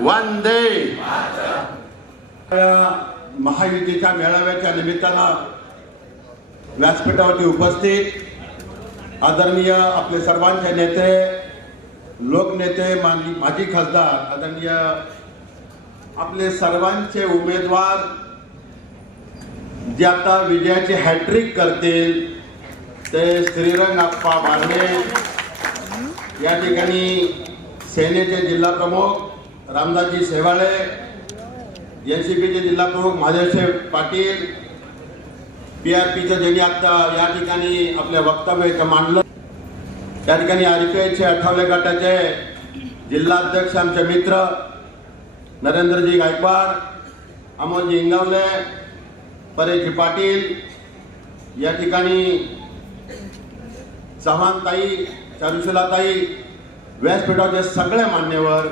वंदे महायुतीच्या मेळाव्याच्या निमित्तानं व्यासपीठावरती उपस्थित आदरणीय आपले सर्वांचे नेते लोकनेते माजी माजी खासदार आदरणीय आपले सर्वांचे उमेदवार जे आता विजयाची हॅट्रिक करतील ते श्रीरंग आप्पा बारणे या ठिकाणी सेनेचे जिल्हा प्रमुख रामदासजी शेवाळे एन सी पीचे जिल्हा प्रमुख महादेवसाहेब पाटील पी आर पीचं ज्यांनी आता या ठिकाणी आपल्या वक्तव्य इथं मांडलं त्या ठिकाणी आर पी आठवले गटाचे जिल्हाध्यक्ष आमचे मित्र नरेंद्रजी गायकवाड अमोलजी इंगावले परेशजी पाटील या ठिकाणी चव्हाणताई चारुशिलाताई व्यासपीठाचे सगळे मान्यवर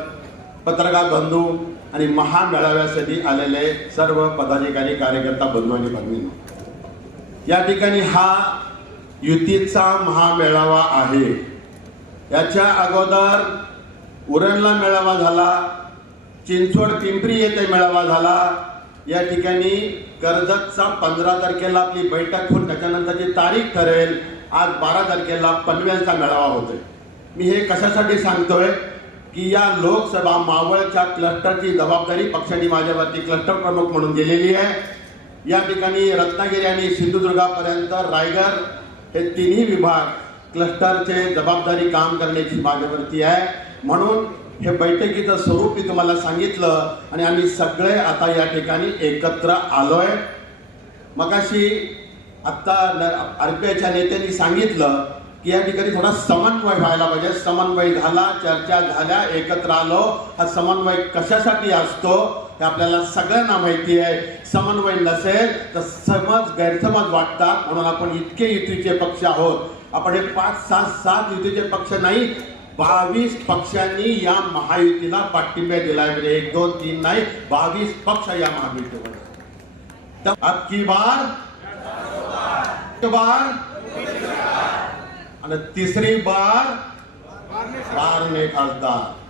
पत्रकार बंधू आणि महामेळाव्यासाठी आलेले सर्व पदाधिकारी कार्यकर्ता बंधू आणि भगिनी. या ठिकाणी हा युतीचा महामेळावा आहे. याच्या अगोदर उरणला मेळावा झाला चिंचवड पिंपरी येथे मेळावा झाला. या ठिकाणी कर्जतचा पंधरा तारखेला आपली बैठक होऊन त्याच्यानंतरची तारीख ठरेल. आज बारा तारखेला पनवेलचा मेळावा होतोय. मी हे कशासाठी सांगतोय की या लोकसभा मावळच्या क्लस्टरची जबाबदारी पक्षाने माझ्यावरती क्लस्टर प्रमुख म्हणून दिलेली आहे. या ठिकाणी रत्नागिरी आणि सिंधुदुर्गापर्यंत रायगड हे तिन्ही विभाग क्लस्टरचे जबाबदारी काम करण्याची माझ्यावरती आहे. म्हणून हे बैठकीचं स्वरूप मी तुम्हाला सांगितलं आणि आम्ही सगळे आता या ठिकाणी एकत्र आलोय. मगाशी आत्ता आरपीआयच्या नेत्यांनी सांगितलं की या ठिकाणी थोडा समन्वय व्हायला पाहिजे. समन्वय झाला चर्चा झाल्या एकत्र आलो. हा समन्वय कशासाठी असतो हे आपल्याला सगळ्यांना माहिती आहे. समन्वय नसेल तर समज गैरसमज वाटतात. म्हणून आपण इतके युतीचे पक्ष आहोत. आपण हे पाच सात सात युतीचे पक्ष नाही बावीस पक्षांनी या महायुतीला पाठिंबा दिलाय. म्हणजे एक दोन तीन नाही बावीस पक्ष या महायुतीवर. तर अब की बार बार. आणि तिसरी बार बार ने खासदार